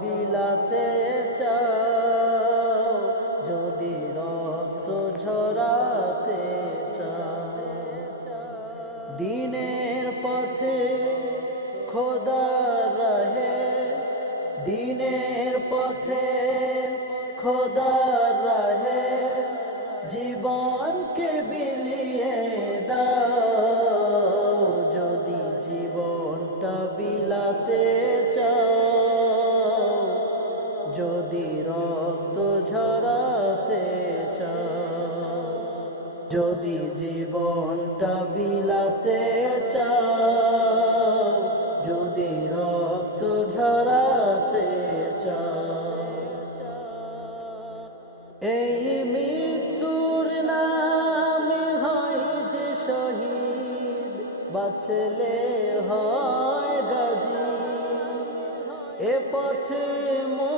বিলাতে চাও, যদি রক্ত ঝরাতে চাও। দিনের পথে খোদা রহে, দিনের পথে খোদা রহে। জীবনকে বিলিয়ে যদি রক্ত ঝরাতে চাও, যদি জীবনটা বিলাতে চাও, যদি রক্ত ঝরাতে চাও, এই মৃত্যুর নামে হয় যে শহীদ, বাঁচলে হয় গাজী। এ পথে মরলে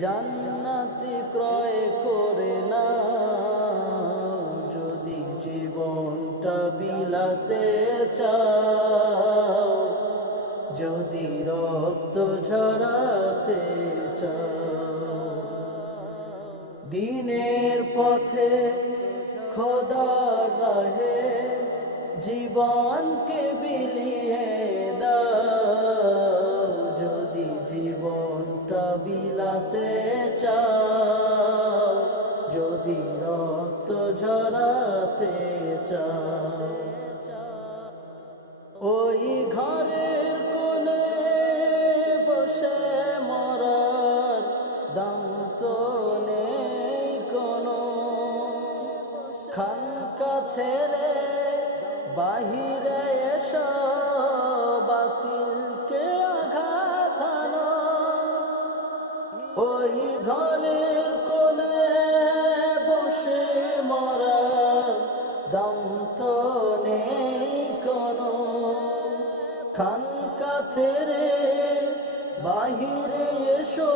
জান্নাতি ক্রয় করে না যদি জীবনটা বিলাতে চাও, যদি রক্ত ঝরাতে চাও। দিনের পথে খোদা রাহে জীবনকে বিলিয়ে দাও। ঝরাতে ওই ঘরের কোণে বসে মরার দাম তো নেই কোনো খানকা ছেড়ে বাহিরে এসো, বাতিলকে আঘাত। ওই ঘরের মরার দম তো নেই কোনো খানকা ছেড়ে বাহিরে এসো,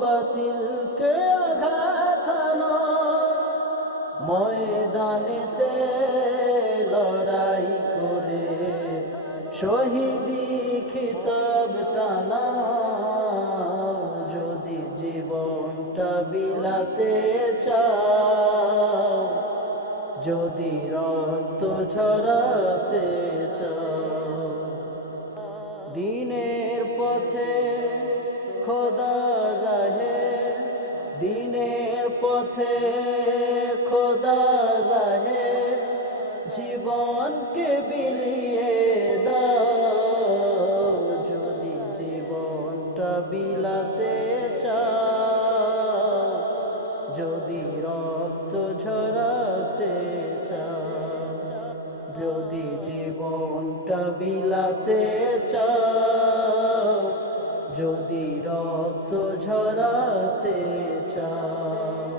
বাতিলকে আঘাত। ময়দানেতে লড়াই করে শহীদি খিতাব টানা যদি জীবনটা বিলাতে চাও যদি রক্ত ঝরাতে চাও, দিনের পথে খোদা রহে, দিনের পথে খোদা রহে, জীবনকে বিলিয়ে দাও। যদি জীবনটা বিলাতে জীবনটা বিলাতে চাও যদি রক্ত ঝরাতে চাও।